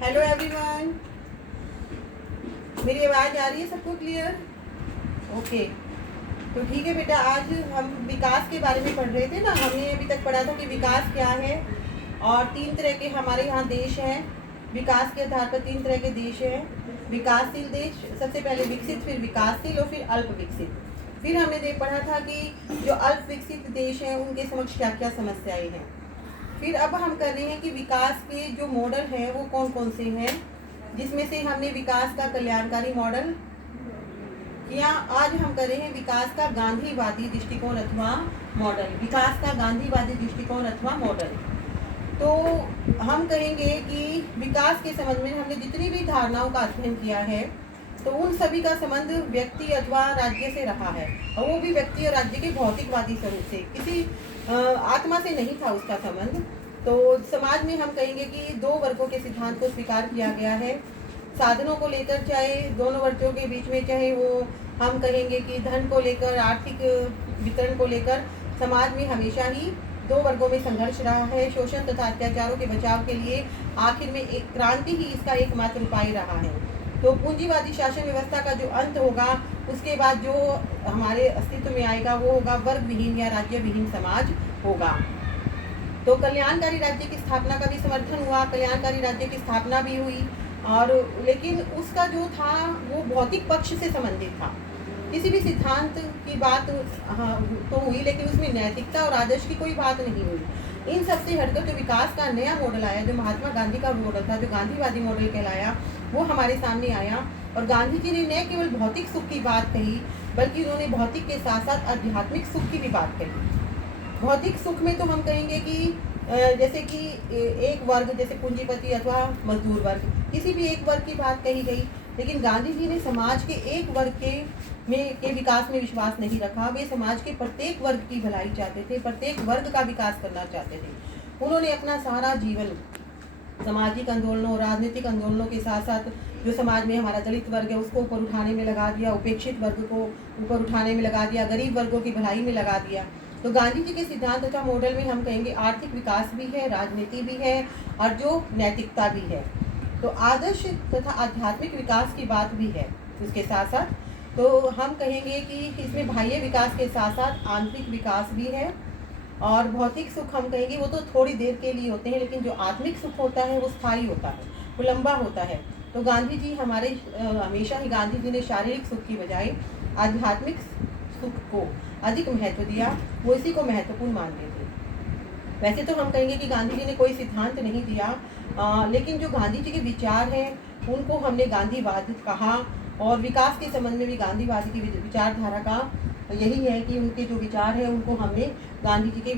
Hello everyone, मेरी आवाज़ आ रही है सबको क्लियर? ओके, तो ठीक है बेटा। आज हम विकास के बारे में पढ़ रहे थे ना। हमने अभी तक पढ़ा था कि विकास क्या है और 3 तरह के हमारे यहाँ देश हैं। विकास के आधार पर 3 तरह के देश हैं। विकासशील देश, सबसे पहले विकसित, फिर विकासशील और फिर अल्प विकसित। फिर हमने पढ़ा था कि जो अल्प विकसित देश हैं उनके समक्ष क्या क्या समस्याएं हैं। फिर अब हम कर रहे हैं कि विकास के जो मॉडल हैं वो कौन कौन से हैं, जिसमें से हमने विकास का कल्याणकारी मॉडल किया। आज हम कर रहे हैं विकास का गांधीवादी दृष्टिकोण अथवा मॉडल। विकास का गांधीवादी दृष्टिकोण अथवा मॉडल। तो हम कहेंगे कि विकास के संबंध में हमने जितनी भी धारणाओं का अध्ययन किया है तो उन सभी का संबंध व्यक्ति अथवा राज्य से रहा है, और वो भी व्यक्ति और राज्य के भौतिकवादी स्वरूप से, किसी आत्मा से नहीं था उसका संबंध। तो समाज में हम कहेंगे कि 2 वर्गों के सिद्धांत को स्वीकार किया गया है। साधनों को लेकर, चाहे दोनों वर्गों के बीच में, चाहे वो हम कहेंगे कि धन को लेकर, आर्थिक वितरण को लेकर, समाज में हमेशा ही 2 वर्गों में संघर्ष रहा है। शोषण तथा अत्याचारों के बचाव के लिए आखिर में एक क्रांति ही इसका एकमात्र उपाय रहा है। तो पूंजीवादी शासन व्यवस्था का जो अंत होगा, उसके बाद जो हमारे अस्तित्व में आएगा वो होगा वर्ग विहीन या राज्य विहीन समाज होगा। तो कल्याणकारी राज्य की स्थापना का भी समर्थन हुआ, कल्याणकारी राज्य की स्थापना भी हुई, और लेकिन उसका जो था वो भौतिक पक्ष से संबंधित था। किसी भी सिद्धांत की बात तो हुई, लेकिन उसमें नैतिकता और आदर्श की कोई बात नहीं हुई। इन सबसे हटकर जो विकास का नया मॉडल आया, जो महात्मा गांधी का मॉडल था, जो गांधीवादी मॉडल कहलाया, वो हमारे सामने आया। और गांधी जी ने न केवल भौतिक सुख की बात कही, बल्कि उन्होंने भौतिक के साथ साथ आध्यात्मिक सुख की भी बात कही। भौतिक सुख में तो हम कहेंगे कि जैसे कि एक वर्ग, जैसे पूंजीपति अथवा मजदूर वर्ग, किसी भी एक वर्ग की बात कही गई, लेकिन गांधी जी ने समाज के एक वर्ग के विकास में विश्वास नहीं रखा। वे समाज के प्रत्येक वर्ग की भलाई चाहते थे, प्रत्येक वर्ग का विकास करना चाहते थे। उन्होंने अपना सारा जीवन सामाजिक आंदोलनों, राजनीतिक आंदोलनों के साथ साथ जो समाज में हमारा दलित वर्ग है उसको ऊपर उठाने में लगा दिया, उपेक्षित वर्ग को ऊपर उठाने में लगा दिया, गरीब वर्गों की भलाई में लगा दिया। तो गांधी जी के सिद्धांत तथा मॉडल में हम कहेंगे आर्थिक विकास भी है, राजनीति भी है, और जो नैतिकता भी है। तो आदर्श तथा आध्यात्मिक विकास की बात भी है उसके साथ साथ। तो हम कहेंगे कि इसमें बाह्य विकास के साथ साथ आंतरिक विकास भी है। और भौतिक सुख हम कहेंगे वो तो थोड़ी देर के लिए होते हैं, लेकिन जो आत्मिक सुख होता है वो स्थायी होता है, वो लंबा होता है। तो गांधी जी हमारे हमेशा ही गांधी जी ने शारीरिक सुख की बजाय आध्यात्मिक सुख को अधिक महत्व दिया, वो इसी को महत्वपूर्ण मानते थे। वैसे तो हम कहेंगे कि गांधी जी ने कोई सिद्धांत नहीं दिया, लेकिन जो गांधी जी के विचार हैं उनको हमने गांधीवाद कहा। और विकास के संबंध में भी गांधीवादी की विचारधारा का यही है कि उनके जो विचार हैं उनको हमने गांधी जी के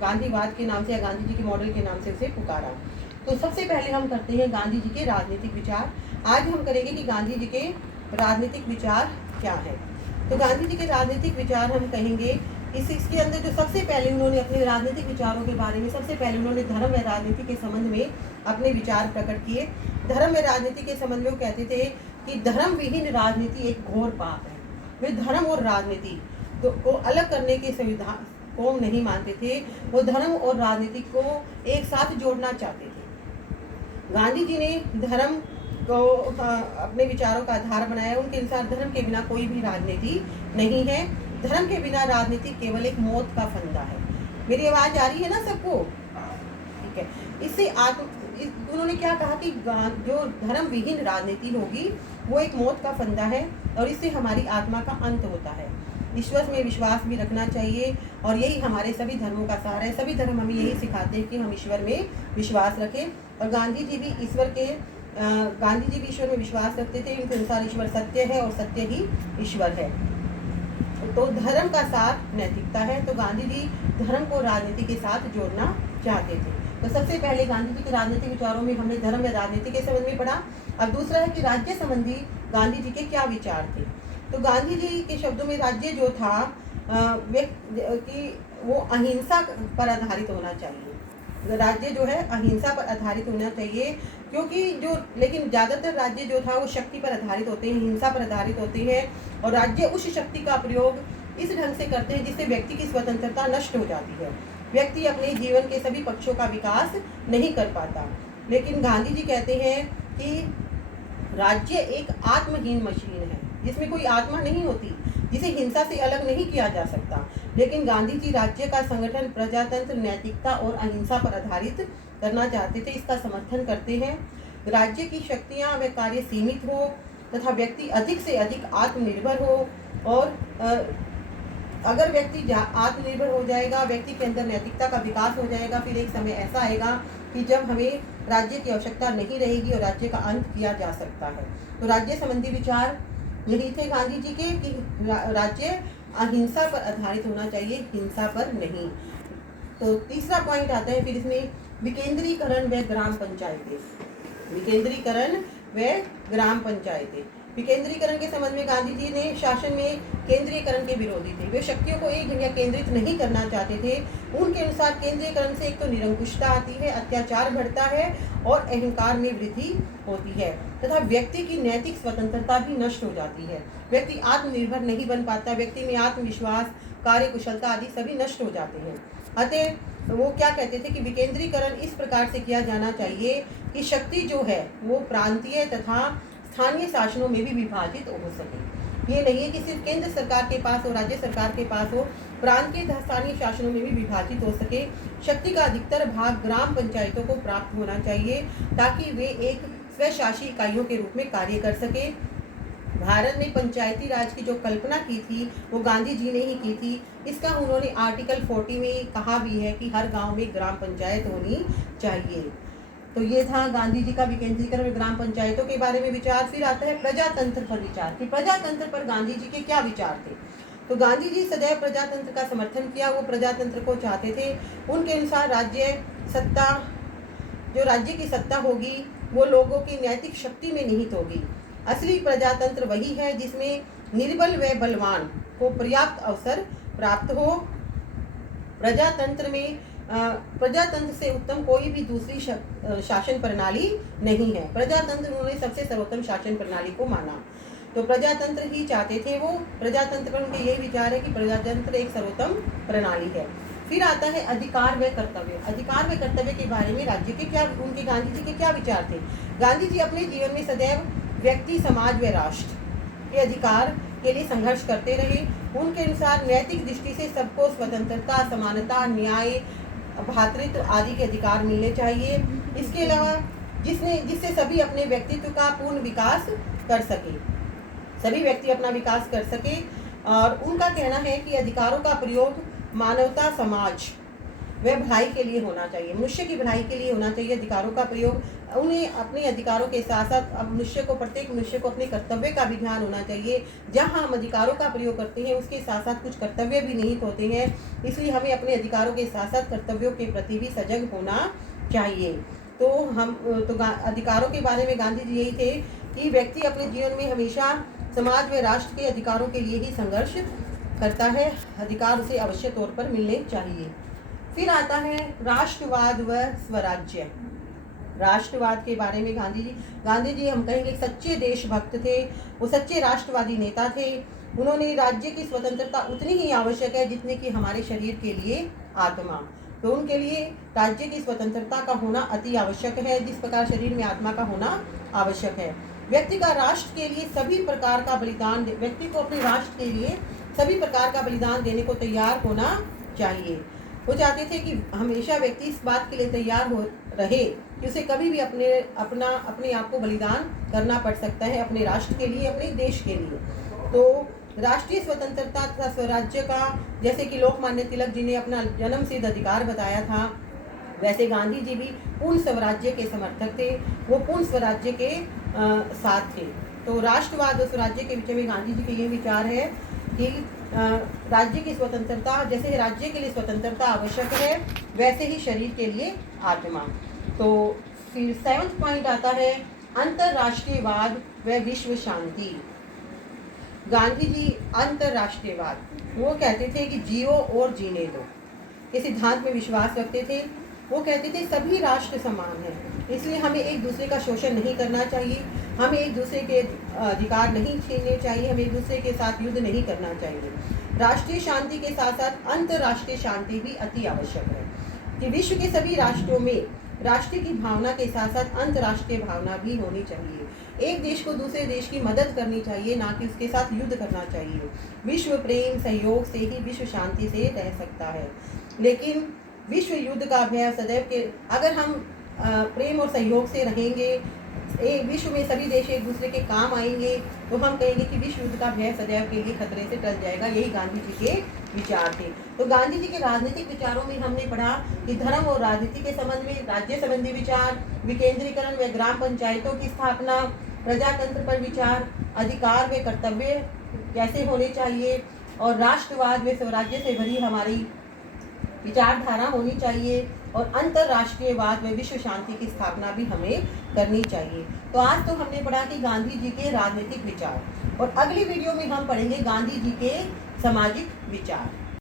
गांधीवाद के नाम से या गांधी जी के मॉडल के नाम से उसे पुकारा। तो सबसे पहले हम करते हैं गांधी जी के राजनीतिक विचार। आज हम करेंगे कि गांधी जी के राजनीतिक विचार क्या है। तो गांधी जी के राजनीतिक विचार हम कहेंगे इसके अंदर जो सबसे पहले उन्होंने अपने राजनीतिक विचारों के बारे में, सबसे पहले उन्होंने धर्म व राजनीति के संबंध में अपने विचार प्रकट किए। धर्म व राजनीति के संबंध में वो कहते थे कि धर्म विहीन राजनीति एक घोर पाप है। वे धर्म और राजनीति को अलग करने के संविधान को नहीं मानते थे, वो धर्म और राजनीति को एक साथ जोड़ना चाहते थे। गांधी जी ने धर्म को अपने विचारों का आधार बनाया। उनके अनुसार धर्म के बिना कोई भी राजनीति नहीं है, धर्म के बिना राजनीति केवल एक मौत का फंदा है। मेरी आवाज आ रही है ना सबको? ठीक है। इससे उन्होंने क्या कहा कि जो धर्म विहीन राजनीति होगी वो एक मौत का फंदा है, और इससे हमारी आत्मा का अंत होता है। ईश्वर में विश्वास भी रखना चाहिए, और यही हमारे सभी धर्मों का सार है। सभी धर्म हमें यही सिखाते हैं कि हम ईश्वर में विश्वास रखें, और गांधी जी भी ईश्वर में विश्वास रखते थे। उनके अनुसार ईश्वर सत्य है और सत्य ही ईश्वर है। तो धर्म का सार नैतिकता है। तो गांधी जी धर्म को राजनीति के साथ जोड़ना चाहते थे। तो सबसे पहले गांधी जी के राजनीतिक विचारों में हमने धर्म व राजनीति के संबंध में पढ़ा। अब दूसरा है कि राज्य संबंधी गांधी जी के क्या विचार थे। तो गांधी जी के शब्दों में राज्य जो था कि वो अहिंसा पर आधारित होना चाहिए। राज्य जो है अहिंसा पर आधारित होना चाहिए, क्योंकि लेकिन ज़्यादातर राज्य जो था वो शक्ति पर आधारित होते हैं, हिंसा पर आधारित होते हैं, और राज्य उस शक्ति का प्रयोग इस ढंग से करते हैं जिससे व्यक्ति की स्वतंत्रता नष्ट हो जाती है। व्यक्ति अपने जीवन के सभी पक्षों का विकास नहीं कर पाता। लेकिन गांधी जी कहते हैं कि राज्य एक आत्महीन मशीन है जिसमें कोई आत्मा नहीं होती, जिसे हिंसा से अलग नहीं किया जा सकता। लेकिन गांधी जी राज्य का संगठन प्रजातंत्र, नैतिकता और अहिंसा पर आधारित करना चाहते थे। इसका समर्थन करते हैं। राज्य की शक्तियां व कार्य सीमित हो तथा व्यक्ति अधिक से अधिक आत्मनिर्भर हो, और अगर व्यक्ति आत्मनिर्भर हो जाएगा, व्यक्ति के अंदर नैतिकता का विकास हो जाएगा, फिर एक समय ऐसा आएगा कि जब हमें राज्य की आवश्यकता नहीं रहेगी और राज्य का अंत किया जा सकता है। तो राज्य संबंधी विचार यही थे गांधी जी के कि राज्य अहिंसा पर आधारित होना चाहिए, हिंसा पर नहीं। तो तीसरा पॉइंट आता है फिर इसमें विकेंद्रीकरण व ग्राम पंचायतें। विकेंद्रीकरण व ग्राम पंचायतें। विकेंद्रीकरण के संबंध में गांधी जी ने शासन में केंद्रीयकरण के विरोधी थे। वे शक्तियों को एक जगह केंद्रित नहीं करना चाहते थे। उनके अनुसार केंद्रीयकरण से एक तो निरंकुशता आती है, अत्याचार बढ़ता है और अहंकार में वृद्धि होती है तथा व्यक्ति की नैतिक स्वतंत्रता भी नष्ट हो जाती है। व्यक्ति आत्मनिर्भर नहीं बन पाता, व्यक्ति में आत्मविश्वास, कार्य कुशलता आदि सभी नष्ट हो जाते हैं। अतः वो क्या कहते थे कि विकेंद्रीकरण इस प्रकार से किया जाना चाहिए कि शक्ति जो है वो प्रांतीय तथा स्थानीय शासनों में भी विभाजित हो सके। ये नहीं है कि सिर्फ केंद्र सरकार के पास हो, राज्य सरकार के पास हो, प्रांतीय तथा स्थानीय शासनों में भी विभाजित हो सके। शक्ति का अधिकतर भाग ग्राम पंचायतों को प्राप्त होना चाहिए ताकि वे एक स्वशासी इकाइयों के रूप में कार्य कर सके। भारत ने पंचायती राज की जो कल्पना की थी वो गांधी जी ने ही की थी। इसका उन्होंने आर्टिकल 40 में कहा भी है कि हर गांव में ग्राम पंचायत होनी चाहिए। तो ये था गांधी जी का विकेंद्रीकरण ग्राम पंचायतों के बारे में विचार। फिर आता है प्रजातंत्र पर विचार कि प्रजातंत्र पर गांधी जी के क्या विचार थे। तो गांधी जी सदैव प्रजातंत्र का समर्थन किया, वो प्रजातंत्र को चाहते थे। उनके अनुसार राज्य की सत्ता होगी वो लोगों की नैतिक शक्ति में निहित होगी। असली प्रजातंत्र वही है जिसमें निर्बल व बलवान को पर्याप्त अवसर प्राप्त हो। प्रजातंत्र से उत्तम कोई भी दूसरी शासन प्रणाली नहीं है। प्रजातंत्र उन्होंने सबसे सर्वोत्तम शासन प्रणाली को माना, तो प्रजातंत्र ही चाहते थे वो। प्रजातंत्र पर उनके यही विचार है कि प्रजातंत्र एक सर्वोत्तम प्रणाली है। फिर आता है अधिकार व कर्तव्य। अधिकार व कर्तव्य के बारे में उनके गांधी जी के क्या विचार थे। गांधी जी अपने जीवन में सदैव व्यक्ति, समाज व राष्ट्र के अधिकार के लिए संघर्ष करते रहे। उनके अनुसार नैतिक दृष्टि से सबको स्वतंत्रता, समानता, न्याय, भातृत्व आदि के अधिकार मिलने चाहिए। इसके अलावा जिससे सभी अपने व्यक्तित्व का पूर्ण विकास कर सके, सभी व्यक्ति अपना विकास कर सके। और उनका कहना है कि अधिकारों का प्रयोग मानवता, समाज व भलाई के लिए होना चाहिए, मनुष्य की भलाई के लिए होना चाहिए। अधिकारों का प्रयोग उन्हें अपने अधिकारों के साथ साथ प्रत्येक मनुष्य को अपने कर्तव्य का भी ध्यान होना चाहिए। जहां हम अधिकारों का प्रयोग करते हैं उसके साथ साथ कुछ कर्तव्य भी निहित होते हैं, इसलिए हमें अपने अधिकारों के साथ साथ कर्तव्यों के प्रति भी सजग होना चाहिए। तो अधिकारों के बारे में गांधी जी यही थे कि व्यक्ति अपने जीवन में हमेशा समाज व राष्ट्र के अधिकारों के लिए ही संघर्ष करता है। अधिकार उसे अवश्य तौर पर मिलने चाहिए। फिर आता है राष्ट्रवाद व स्वराज्य। राष्ट्रवाद के बारे में गांधी जी हम कहेंगे सच्चे देशभक्त थे, वो सच्चे राष्ट्रवादी नेता थे। उन्होंने राज्य की स्वतंत्रता उतनी ही आवश्यक है जितनी कि हमारे शरीर के लिए आत्मा। तो उनके लिए राज्य की स्वतंत्रता का होना अति आवश्यक है, जिस प्रकार शरीर में आत्मा का होना आवश्यक है। व्यक्ति का राष्ट्र के लिए सभी प्रकार का बलिदान, व्यक्ति को अपने राष्ट्र के लिए सभी प्रकार का बलिदान देने को तैयार होना चाहिए। वो चाहते थे कि हमेशा व्यक्ति इस बात के लिए तैयार हो रहे कि उसे कभी भी अपने आप को बलिदान करना पड़ सकता है, अपने राष्ट्र के लिए, अपने देश के लिए। तो राष्ट्रीय स्वतंत्रता तथा स्वराज्य का, जैसे कि लोकमान्य तिलक जी ने अपना जन्मसिद्ध अधिकार बताया था, वैसे गांधी जी भी पूर्ण स्वराज्य के समर्थक थे। वो पूर्ण स्वराज्य के साथ थे। तो राष्ट्रवाद और स्वराज्य के विषय में गांधी जी के ये विचार है कि राज्य की स्वतंत्रता, जैसे राज्य के लिए स्वतंत्रता आवश्यक है वैसे ही शरीर के लिए आत्मा। तो फिर 7वां पॉइंट आता है अंतरराष्ट्रीयवाद व विश्व शांति। गांधी जी अंतरराष्ट्रीयवाद, वो कहते थे कि जियो और जीने दो के सिद्धांत में विश्वास रखते थे। वो कहते थे सभी राष्ट्र समान हैं, इसलिए हमें एक दूसरे का शोषण नहीं करना चाहिए, हमें एक दूसरे के अधिकार नहीं छीनने चाहिए, हमें एक दूसरे के साथ युद्ध नहीं करना चाहिए। राष्ट्रीय शांति के साथ साथ अंतर्राष्ट्रीय शांति भी अति आवश्यक है कि विश्व के सभी राष्ट्रों में राष्ट्र की भावना के साथ साथ अंतर्राष्ट्रीय भावना भी होनी चाहिए। एक देश को दूसरे देश की मदद करनी चाहिए, ना कि उसके साथ युद्ध करना चाहिए। विश्व प्रेम सहयोग से ही विश्व शांति से रह सकता है। लेकिन विश्व युद्ध का भय सदैव के, अगर हम प्रेम और सहयोग से रहेंगे, विश्व में सभी देश एक दूसरे के काम आएंगे, तो हम कहेंगे कि विश्व युद्ध का भय सदैव के लिए खतरे से टल जाएगा। यही गांधी जी के विचार थे। तो गांधी जी के राजनीतिक विचारों में हमने पढ़ा कि धर्म और राजनीति के संबंध में राज्य संबंधी विचार, विकेंद्रीकरण व ग्राम पंचायतों की स्थापना, प्रजातंत्र पर विचार, अधिकार व कर्तव्य कैसे होने चाहिए, और राष्ट्रवाद व स्वराज्य से भरी हमारी विचारधारा होनी चाहिए, और अंतर्राष्ट्रीयवाद व विश्व शांति की स्थापना भी हमें करनी चाहिए। तो आज तो हमने पढ़ा कि गांधी जी के राजनीतिक विचार, और अगली वीडियो में हम पढ़ेंगे गांधी जी के सामाजिक विचार।